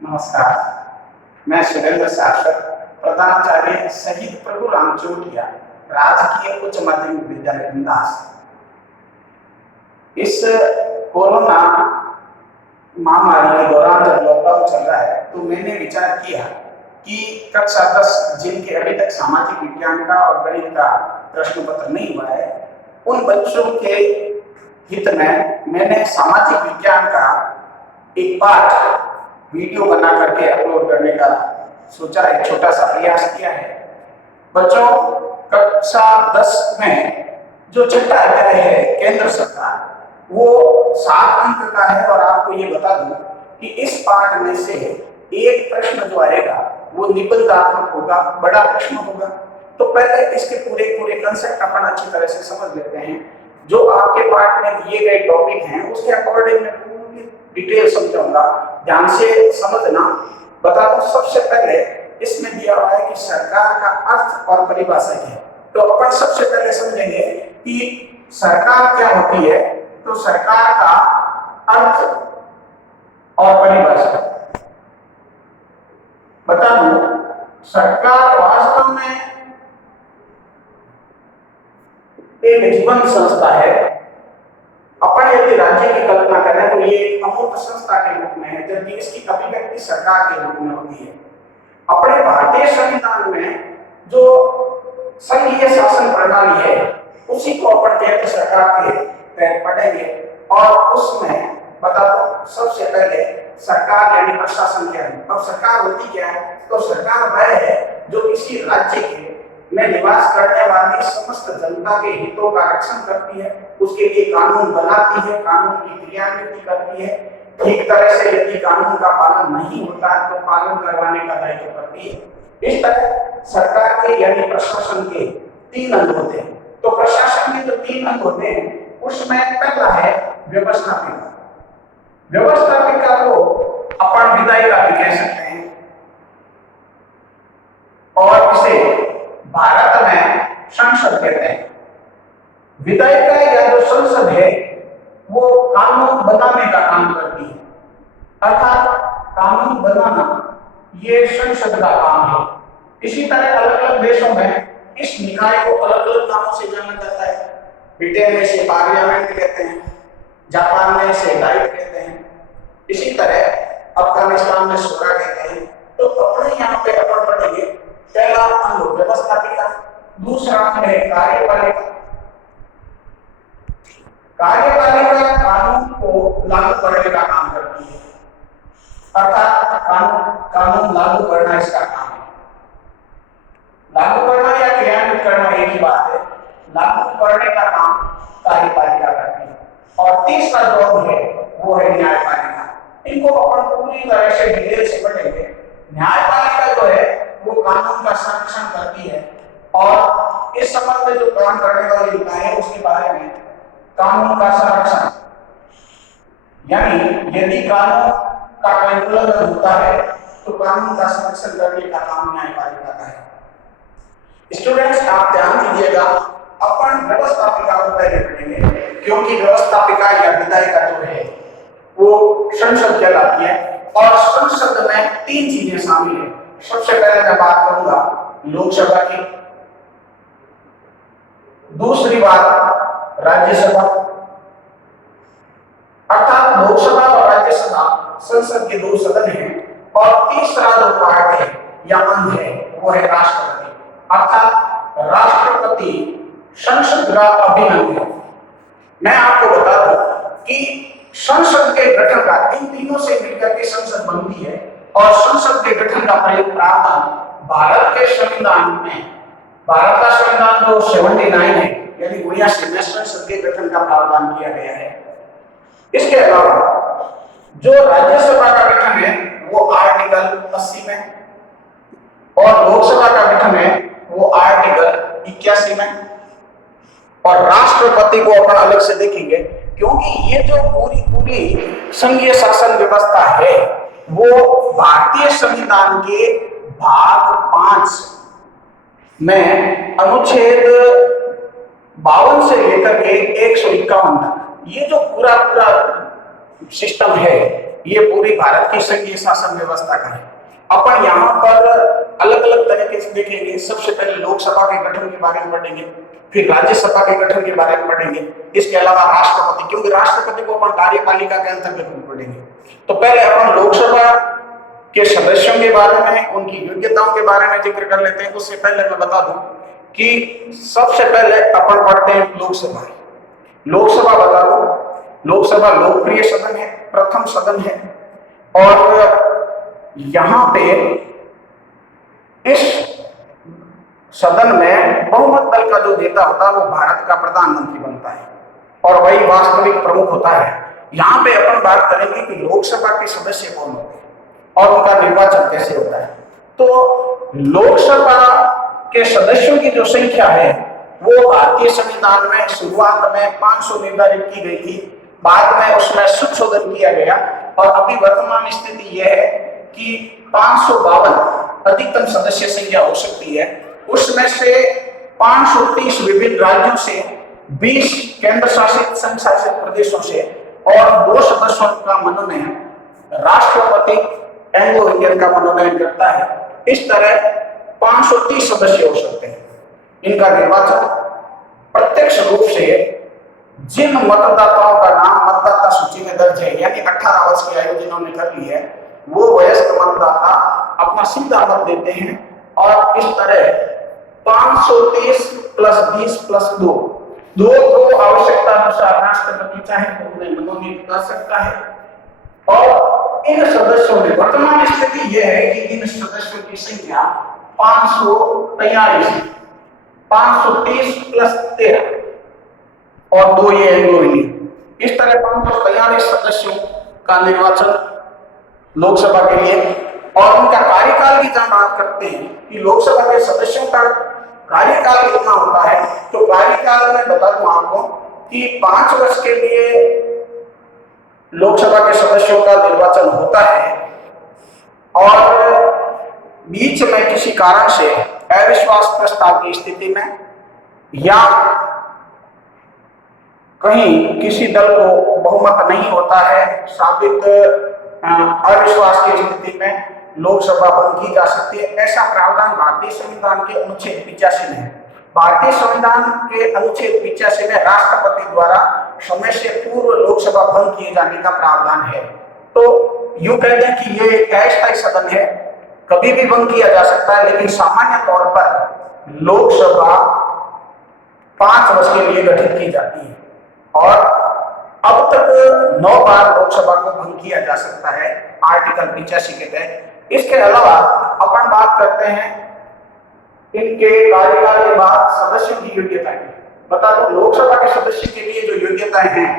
नमस्कार, मैं सुरेंद्र शासक, प्रधानाचार्य शहीद प्रभु राम चौटिया, राजकीय उच्च माध्यमिक विद्यालय बिंदास। इस कोरोना महामारी के दौरान जब लॉकडाउन चल रहा है तो मैंने विचार किया कि कक्षा 10 जिनके अभी तक सामाजिक विज्ञान का और गणित का प्रश्न पत्र नहीं हुआ है, उन बच्चों के हित में मैंने सामाजिक विज्ञान का एक पाठ वीडियो बना करके अपलोड करने का सोचा, एक छोटा सा प्रयास किया है। बच्चों, कक्षा 10 में जो छठा अध्याय है केंद्र सरकार, वो 7 अंक का है और आपको ये बता दूं कि इस पाठ में से एक प्रश्न जो आएगा वो निबंधात्मक होगा, बड़ा प्रश्न होगा। तो पहले इसके पूरे कंसेप्ट अपन अच्छी तरह से समझ लेते हैं। जो आपके पाठ में दिए गए टॉपिक हैं उसके अकॉर्डिंग मैं पूरी डिटेल समझाऊंगा, ध्यान से समझना। बता दूं, सबसे पहले इसमें दिया हुआ है कि सरकार का अर्थ और परिभाषा क्या है। तो अपन सबसे पहले समझेंगे कि सरकार क्या होती है। तो सरकार का अर्थ और परिभाषा बता दूं, सरकार वास्तव में एक जीवन संस्था है। अपन यदि राज्य की कल्पना करें तो ये एक अमूर्त संस्था के रूप में है, जबकि इसकी अभिव्यक्ति सरकार के रूप में होती है। अपने भारतीय संविधान में जो संघीय शासन प्रणाली है उसी को अपन केंद्र सरकार के तहत पढ़ेंगे। और उसमें बता दो, सबसे पहले सरकार यानी प्रशासन क्या है। अब सरकार होती क्या है? तो सरकार वह है जो किसी राज्य के में निवास करने वाली समस्त जनता के हितों का रक्षण करती है, उसके लिए कानून बनाती है, कानून की क्रियान्वित करती है। ठीक तरह से यदि कानून का पालन नहीं होता है तो पालन करवाने का दायित्व करती है। इस तरह सरकार के यानी प्रशासन के 3 अंग होते हैं। तो प्रशासन के जो 3 अंग होते हैं उसमें पहला है व्यवस्थापिका। व्यवस्थापिका को अपन विधायिका भी कह सकते हैं और इसे भारत में संसद कहते हैं। विधायिका या जो संसद है वो कानून बनाने का काम करती है, अर्थात कानून बनाना ये संसद का काम है। इसी तरह अलग अलग देशों में इस निकाय को अलग अलग नामों से जाना जाता है। ब्रिटेन में इसे पार्लियामेंट कहते हैं, जापान में इसे डाइट कहते हैं, इसी तरह अफगानिस्तान में शूरा कहते हैं। तो अपने यहाँ पे अपन पढ़ेंगे, पहला अंग व्यवस्थापिका, दूसरा है कार्यपालिका। कार्यपालिका कानून को लागू करने का काम करती है, अर्थात कानून लागू करना इसका काम है। लागू करना या क्रियान्वित करना एक ही बात है। लागू करने का काम कार्यपालिका करती है। और तीसरा जो है वो है न्यायपालिका। इनको अपन पूरी तरह से डिटेल से पढ़ेंगे। न्यायपालिका जो है वो कानून का संरक्षण करती है और इस संबंध में जो काम करने वाली इकाई है उसके बारे में कानून का संरक्षण, यानी यदि कानून का कोई उल्लंघन होता है तो कानून का संरक्षण करने का काम न्यायपालिका का है। स्टूडेंट्स, आप ध्यान दीजिएगा, अपन व्यवस्थापिका को पहले पढ़ेंगे क्योंकि व्यवस्थापिका या विधायिका जो है वो संसद कहलाती है और संसद में 3 चीजें शामिल है। सबसे पहले मैं बात करूंगा लोकसभा की, दूसरी बात राज्यसभा, अर्थात लोकसभा और राज्यसभा संसद के 2 सदन हैं। और तीसरा जो पार्ट है या अंग है वो है राष्ट्रपति, अर्थात राष्ट्रपति संसद का अभिन्न अंग है। मैं आपको बता दूं कि संसद के गठन का इन तीनों से मिलकर के संसद बनती है और संसद के गठन का प्रावधान भारत के संविधान में, भारत का संविधान जो 79 है यानी 79 में संसद के गठन का प्रावधान किया गया है। इसके अलावा जो राज्यसभा का गठन है वो आर्टिकल 80 में और लोकसभा का गठन है वो आर्टिकल 81 में। और राष्ट्रपति को अपन अलग से देखेंगे क्योंकि ये जो पूरी संघीय शासन व्यवस्था है वो भारतीय संविधान के भाग 5 में अनुच्छेद 52 से लेकर के 151 तक ये जो पूरा सिस्टम है ये पूरी भारत की संघीय शासन व्यवस्था का है। अपन यहाँ पर अलग अलग तरीके से देखेंगे। सबसे पहले लोकसभा के गठन के बारे में पढ़ेंगे, फिर राज्यसभा के गठन के बारे में पढ़ेंगे, इसके अलावा राष्ट्रपति, क्योंकि राष्ट्रपति को अपन कार्यपालिका के अंतर्गत पढ़ेंगे। तो पहले अपन लोकसभा के सदस्यों के बारे में, उनकी योग्यताओं के बारे में जिक्र कर लेते हैं। उससे पहले मैं बता दूं कि सबसे पहले अपन पढ़ते हैं लोकसभा। लोकसभा बता दो, लोकसभा लोकप्रिय सदन है, प्रथम सदन है, और यहां पे इस सदन में बहुमत दल का जो नेता होता है वो भारत का प्रधानमंत्री बनता है और वही वास्तविक प्रमुख होता है। यहाँ पे अपन बात करेंगे कि लोकसभा के सदस्य कौन होते हैं और उनका निर्वाचन कैसे होता है। तो लोकसभा के सदस्यों की जो संख्या है वो भारतीय संविधान में शुरुआत में 500 निर्धारित की गई थी, बाद में उसमें संशोधन किया गया और अभी वर्तमान स्थिति यह है कि 552 अधिकतम सदस्य संख्या हो सकती है। उसमें से 530 विभिन्न राज्यों से, 20 केंद्र शासित संघ शासित प्रदेशों से और 2 सदस्यों का मनोनयन राष्ट्रपति एंग्लो इंडियन का मनोनयन करता है। इस तरह 530 सदस्य हो सकते हैं। इनका निर्वाचन प्रत्यक्ष रूप से जिन मतदाताओं का नाम मतदाता सूची में दर्ज है, यानी 18 वर्ष की आयु जिन्होंने कर ली है, वो वयस्क मतदाता अपना सीधा मत देते हैं और इस तरह 530 प्लस 20 प्लस 2 दो आवश्यकता अनुसार राष्ट्रपति चाहे तो उन्हें मनोनीत कर सकता है। और इन सदस्यों में वर्तमान स्थिति यह है कि इन सदस्यों की संख्या 543 है, 530 प्लस 13 और 2 ये एंग्लो इंडियन। इस तरह 543 सदस्यों का निर्वाचन लोकसभा के लिए। और उनका कार्यकाल की जब बात करते हैं कि लोकसभा के सदस्यों का कार्यकाल कितना होता है, तो कार्यकाल में बता दूं आपको कि 5 वर्ष के लिए लोकसभा के सदस्यों का निर्वाचन होता है और बीच में किसी कारण से अविश्वास प्रस्ताव की स्थिति में या कहीं किसी दल को बहुमत नहीं होता है, साबित अविश्वास की स्थिति में लोकसभा बंद की जा सकती है। ऐसा प्रावधान भारतीय संविधान के अनुच्छेद 85 में है। भारतीय संविधान के अनुच्छेद 85 में राष्ट्रपति द्वारा समय से पूर्व लोकसभा बंद किए जाने का प्रावधान है। तो यूं कहते हैं कि ये एक अस्थायी सदन है, कभी भी बंद किया जा सकता है, लेकिन सामान्य तौर पर लोकसभा 5 वर्ष के लिए गठित की जाती है और अब तक 9 बार लोकसभा को भंग किया जा सकता है आर्टिकल 85 के तहत। इसके अलावा अपन बात करते हैं इनके कार्यकाल के बाद सदस्यों की योग्यता की। बता दो, लोकसभा के सदस्य के लिए जो योग्यताएं हैं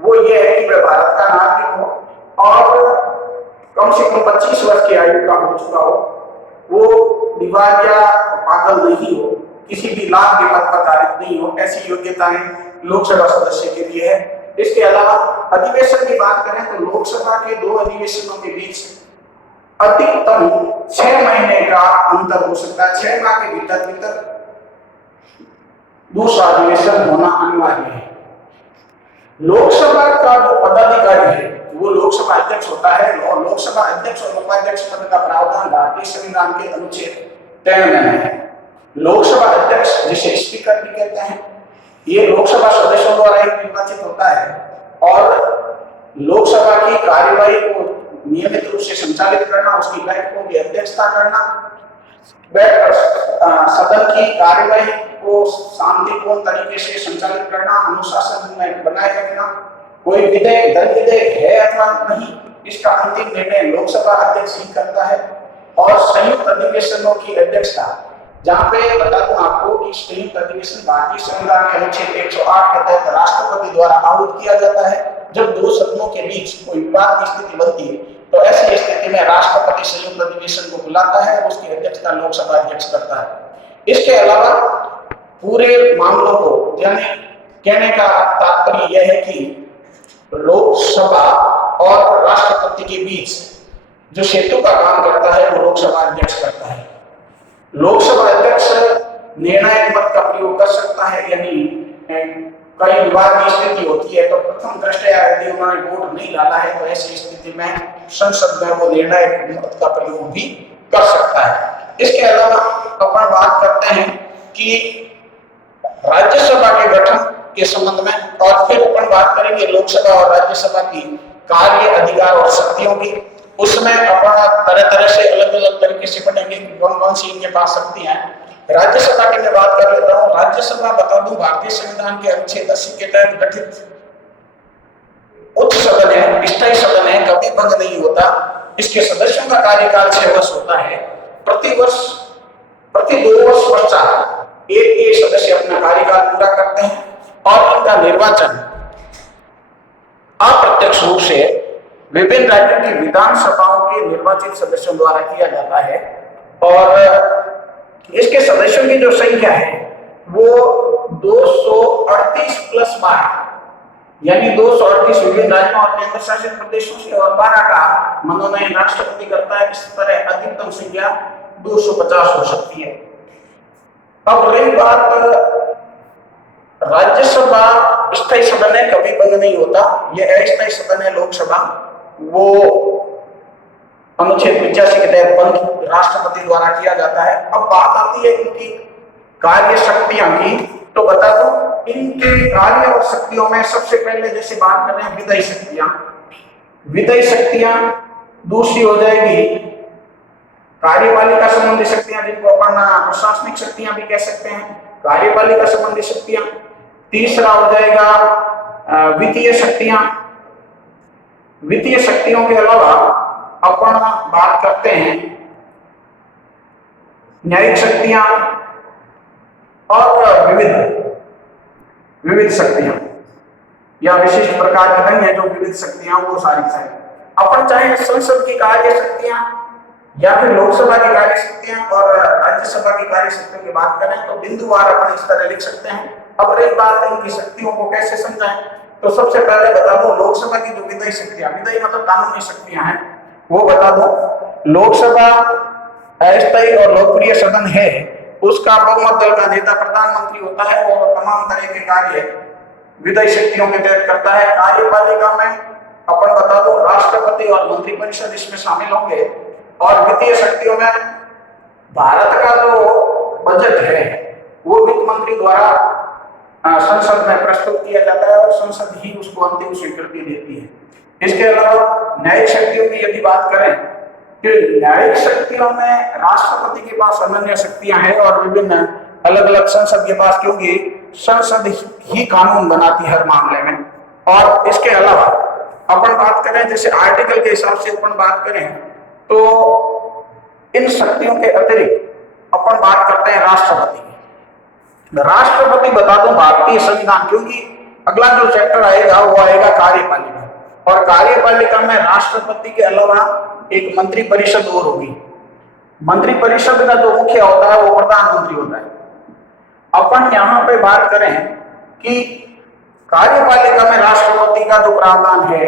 वो ये है कि वह भारत का नागरिक हो और कम से कम 25 वर्ष की आयु का हो चुका हो, वो दिवालिया पागल नहीं हो, किसी भी लाभ के पद पर तारित नहीं हो। ऐसी योग्यताएं लोकसभा सदस्य के लिए है। इसके अलावा अधिवेशन की बात करें तो लोकसभा के 2 अधिवेशनों के बीच अधिकतम 6 महीने का अंतर हो सकता है। 6 माह के भीतर दूसरा अधिवेशन होना अनिवार्य है। लोकसभा का जो पदाधिकारी है वो लोकसभा अध्यक्ष होता है और लोकसभा अध्यक्ष और उपाध्यक्ष पद का प्रावधान भारतीय संविधान के अनुच्छेद 93 में है। लोकसभा अध्यक्ष जिसे स्पीकर भी कहते हैं, ये लोकसभा सदस्यों द्वारा ही निर्वाचित होता है और लोकसभा की कार्यवाही को नियमित रूप से संचालित करना, उसकी बैठकों की अध्यक्षता करना, सदन की कार्यवाही को शांतिपूर्ण तरीके से संचालित करना, अनुशासन में बनाए रखना, कोई विधेयक दल विधेयक है अथवा नहीं, इसका अंतिम निर्णय लोकसभा अध्यक्ष ही करता है। और संयुक्त अधिवेशनों की अध्यक्षता, जहां पे बता दूं आपको कि संयुक्त अधिवेशन भारतीय संविधान के अनुच्छेद 108 के तहत राष्ट्रपति द्वारा आहूत किया जाता है। जब 2 सदनों के बीच कोई विवाद की स्थिति बनती है तो ऐसी स्थिति में राष्ट्रपति संयुक्त अधिवेशन को बुलाता है, उसकी अध्यक्षता लोकसभा अध्यक्ष करता है। इसके अलावा पूरे मामलों को, यानी कहने का तात्पर्य यह है कि लोकसभा और राष्ट्रपति के बीच जो सेतु का काम करता है वो लोकसभा अध्यक्ष करता है। लोकसभा अध्यक्ष निर्णायक मत का प्रयोग कर सकता है, यानी कई विवाद की स्थिति होती है, तो प्रथम दृष्टया यदि उन्होंने वोट नहीं डाला है तो ऐसी स्थिति में संसद में वो निर्णायक मत का प्रयोग भी कर सकता है। इसके अलावा अपन बात करते हैं कि राज्यसभा के गठन के संबंध में, और फिर अपन बात करेंगे लोकसभा और राज्यसभा की कार्य, अधिकार और शक्तियों की। उसमें अपन तरह तरह से अलग अलग तरीके से पढ़ेंगे कि कौन कौन सी इनके पास शक्तियां हैं। राज्यसभा की मैं बात कर लेता हूँ। राज्यसभा बता दूं भारतीय संविधान के अनुच्छेद 80 के तहत गठित उच्च सदन है, स्थायी सदन है, कभी भंग नहीं होता। इसके सदस्यों का कार्यकाल 6 वर्ष होता है। प्रति 2 वर्ष पश्चात एक सदस्य अपना कार्यकाल पूरा करते हैं और इनका निर्वाचन अप्रत्यक्ष रूप से विभिन्न राज्यों की विधानसभाओं के निर्वाचित सदस्यों द्वारा किया जाता है। और इसके सदस्यों की जो संख्या है वो 238 प्लस 12, यानी 238 विभिन्न राज्यों और केंद्र शासित प्रदेशों से और 12 का मनोनयन राष्ट्रपति करता है। इस तरह अधिकतम संख्या 250 हो सकती है। अब रही बात राज्यसभा स्थायी सदन है, कभी भंग नहीं होता। यह अस्थायी सदन है लोकसभा, वो अनुच्छेद 85 के तहत भंग राष्ट्रपति द्वारा किया जाता है। अब बात आती है इनकी कार्य शक्तियां की, तो बता दो इनके कार्य और शक्तियों में सबसे पहले जैसे बात करें विधायी शक्तियां, विधायी शक्तियां दूसरी हो जाएगी कार्यपालिका संबंधी शक्तियां, जिनको अपन प्रशासनिक शक्तियां भी कह सकते हैं, कार्यपालिका संबंधी शक्तियां। तीसरा हो जाएगा वित्तीय शक्तियां। वित्तीय शक्तियों के अलावा अपन बात करते हैं न्यायिक शक्तियां और विविध शक्तियां, या विशिष्ट प्रकार की नहीं है जो विविध शक्तियां, वो सारी अपन चाहे संसद की कार्य शक्तियां या फिर लोकसभा की कार्य शक्तियां और राज्यसभा की कार्य शक्तियों की बात करें तो बिंदुवार अपन इस तरह लिख सकते हैं। अब रही बात इनकी शक्तियों को कैसे समझाएं, तो सबसे पहले बता दो लोकसभा की जो विधायी शक्तियां, विधायी मतलब कानूनी शक्तियां हैं, वो बता दो। लोकसभा अस्थायी और लोकप्रिय सदन है, उसका बहुमत दल का नेता प्रधानमंत्री होता है और तमाम तरह के कार्य विधायी शक्तियों के तहत करता है। कार्यपालिका में अपन बता दो राष्ट्रपति और मंत्रिपरिषद इसमें शामिल होंगे। और वित्तीय शक्तियों में भारत का जो बजट है वो वित्त मंत्री द्वारा संसद में प्रस्तुत किया जाता है और संसद ही उसको अंतिम स्वीकृति देती है। इसके अलावा न्यायिक शक्तियों की यदि बात करें तो न्यायिक शक्तियों में राष्ट्रपति के पास अनन्य शक्तियां हैं और विभिन्न अलग अलग संसद के पास, क्योंकि संसद ही कानून बनाती है हर मामले में। और इसके अलावा अपन बात करें जैसे आर्टिकल के हिसाब से अपन बात करें तो इन शक्तियों के अतिरिक्त अपन बात करते हैं राष्ट्रपति की। राष्ट्रपति बता दूं भारतीय संविधान, क्योंकि अगला जो चैप्टर आएगा वो आएगा कार्यपालिका, और कार्यपालिका में राष्ट्रपति के अलावा एक मंत्रिपरिषद और होगी। मंत्रिपरिषद का जो मुख्य होता है वो प्रधानमंत्री होता है। अपन यहाँ पे बात करें कि कार्यपालिका में राष्ट्रपति का जो प्रावधान है,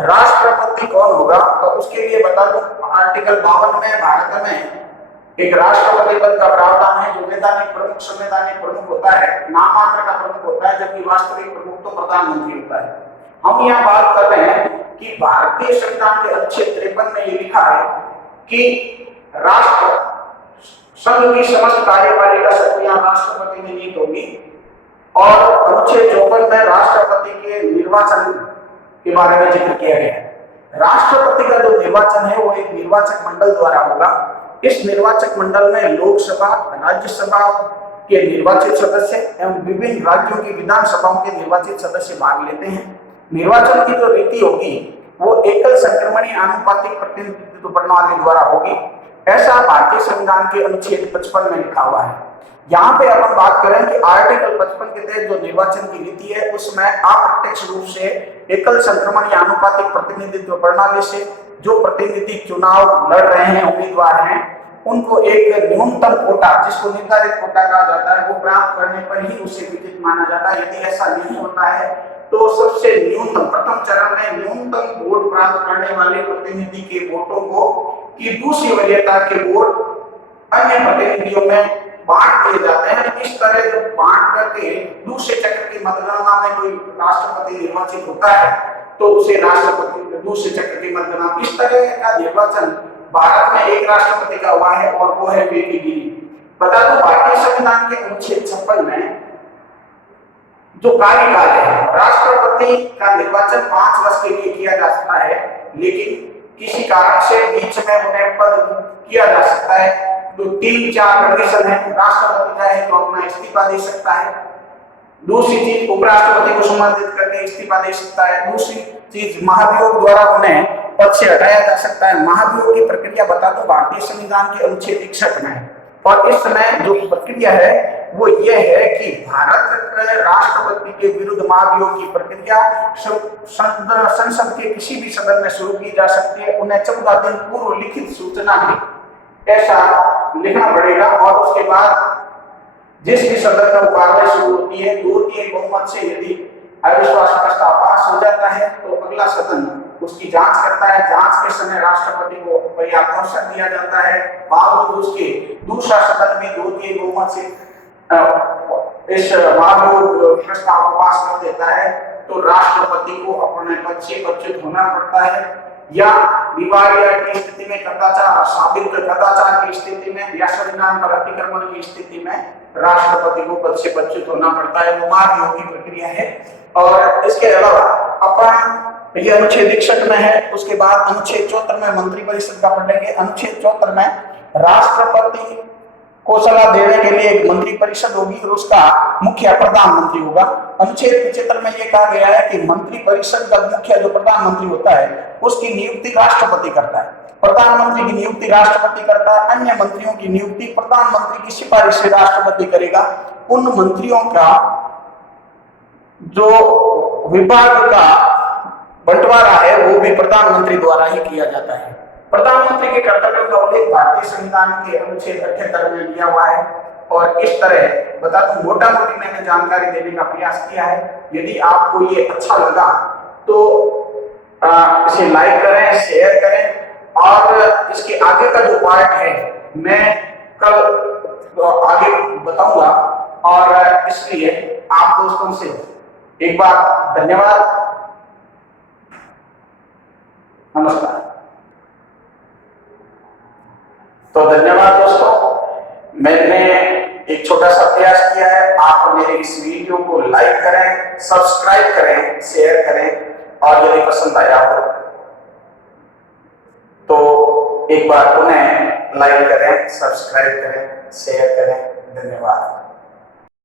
राष्ट्रपति कौन होगा, तो उसके लिए बता दो आर्टिकल 52 में भारत में एक राष्ट्रपति पद का प्रावधान है जो वैधानिक प्रमुख, संवैधानिक प्रमुख होता है, नाम मात्र का प्रमुख होता है, जबकि वास्तविक प्रमुख तो प्रधानमंत्री होता है। हम यहाँ बात कर रहे हैं कि भारतीय संविधान के अनुच्छेद 53 में ये लिखा है कि राष्ट्र संघ की समस्त कार्यपालिका शक्तियां राष्ट्रपति में नीत होगी। और अनुच्छेद 54 में राष्ट्रपति के निर्वाचन के बारे में जिक्र किया गया है। राष्ट्रपति का जो निर्वाचन है वो एक निर्वाचक मंडल द्वारा होगा। इस निर्वाचक मंडल में लोकसभा, राज्यसभा के निर्वाचित सदस्य एवं विभिन्न राज्यों की विधानसभाओं के निर्वाचित सदस्य भाग लेते हैं। निर्वाचन की जो रीति होगी वो एकल संक्रमणीय आनुपातिक प्रतिनिधित्व प्रणाली द्वारा होगी, ऐसा भारतीय संविधान के अनुच्छेद 55 में लिखा हुआ है। यहाँ पे अपन बात करें कि आर्टिकल 55 के तहत जो निर्वाचन की नीति है उसमें अप्रत्यक्ष रूप से एकल संक्रमणीय आनुपातिक प्रतिनिधित्व प्रणाली से जो प्रतिनिधि चुनाव लड़ रहे हैं, उम्मीदवार हैं, उनको एक न्यूनतम कोटा, जिसको निर्धारित कोटा कहा जाता है, वो प्राप्त करने पर ही उसे विजित माना जाता है। यदि ऐसा नहीं होता है तो सबसे न्यूनतम प्रथम चरण में न्यूनतम वोट प्राप्त करने वाले प्रतिनिधि के वोटों को की दूसरी वरीयता के वोट अन्य प्रतिनिधियों में बांट दिए जाते हैं। इस तरह जो बांट करके दूसरे चक्र की मतगणना में कोई राष्ट्रपति निर्वाचित होता है तो उसे राष्ट्रपति दूसरे चक्र की मतगणना, इस तरह का निर्वाचन भारत में एक राष्ट्रपति का हुआ है और वो है वीपी गिरी। बता दो भारतीय संविधान के अनुच्छेद 56 में जो कार्यकाल है, राष्ट्रपति का निर्वाचन 5 वर्ष के लिए किया जा सकता है, लेकिन किसी कारण से बीच में उन्हें पद किया जा सकता है तो 3-4 कंडीशन है। राष्ट्रपति का है तो अपना इस्तीफा दे सकता है, दूसरी चीज उपराष्ट्रपति को संबोधित करके इस्तीफा दे सकता है, दूसरी चीज महाभियोग द्वारा उन्हें पद से हटाया जा सकता है। महाभियोग की प्रक्रिया बता दो भारतीय संविधान के अनुच्छेद 61 में है और इस समय जो प्रक्रिया है वो ये है कि भारत के राष्ट्रपति के विरुद्ध महाभियोग की प्रक्रिया संसद के किसी भी सदन में शुरू की जा सकती है। उन्हें 14 दिन पूर्व लिखित सूचना में ऐसा लिखना पड़ेगा और उसके बाद जिस भी सदन में कार्रवाई शुरू होती है 2/3 बहुमत से यदि अविश्वास प्रस्ताव पास हो जाता है तो अगला सदन उसकी जांच करता है। जांच के समय राष्ट्रपति को पर्याप्त अवसर दिया जाता है, बावजूद उसके दूसरा सदन भी 2/3 बहुमत से इस महाभियोग प्रस्ताव को पास कर देता है तो राष्ट्रपति को अपने पद से पदच्युत होना पड़ता है, या दिवालिया की स्थिति में कदाचार साबित कदाचार की स्थिति में या संविधान पर अतिक्रमण की स्थिति में राष्ट्रपति को पद से पदच्युत होना पड़ता है। वो महाभियोग की प्रक्रिया है। और इसके अलावा अपन ये अनुच्छेद 61 में है, उसके बाद अनुच्छेद 74 में मंत्री परिषद का पढ़ेंगे। अनुच्छेद 74 में राष्ट्रपति को सलाह देने के लिए एक मंत्री परिषद होगी और उसका मुखिया प्रधानमंत्री होगा। अनुच्छेद 75 में यह कहा गया है कि मंत्री परिषद का मुखिया जो प्रधानमंत्री होता है उसकी नियुक्ति राष्ट्रपति करता है, प्रधानमंत्री की नियुक्ति राष्ट्रपति करता है, अन्य मंत्रियों की नियुक्ति प्रधानमंत्री की सिफारिश से राष्ट्रपति करेगा। उन मंत्रियों का जो विभाग का बंटवारा है वो भी प्रधानमंत्री द्वारा ही किया जाता है। प्रधानमंत्री के कर्तव्यों का उल्लेख भारतीय संविधान के अनुच्छेद 78 में दिया हुआ है और इस तरह बता दूं मोटा मोटी मैंने जानकारी देने का प्रयास किया है। यदि आपको ये अच्छा लगा तो इसे लाइक करें, शेयर करें और इसके आगे का जो पार्ट है मैं कल आगे बताऊंगा और इसलिए आप दोस्तों से एक बार धन्यवाद, नमस्कार। तो धन्यवाद दोस्तों, मैंने एक छोटा सा प्रयास किया है। आप मेरे इस वीडियो को लाइक करें, सब्सक्राइब करें, शेयर करें और यदि पसंद आया हो तो एक बार पुनः लाइक करें, सब्सक्राइब करें, शेयर करें। धन्यवाद।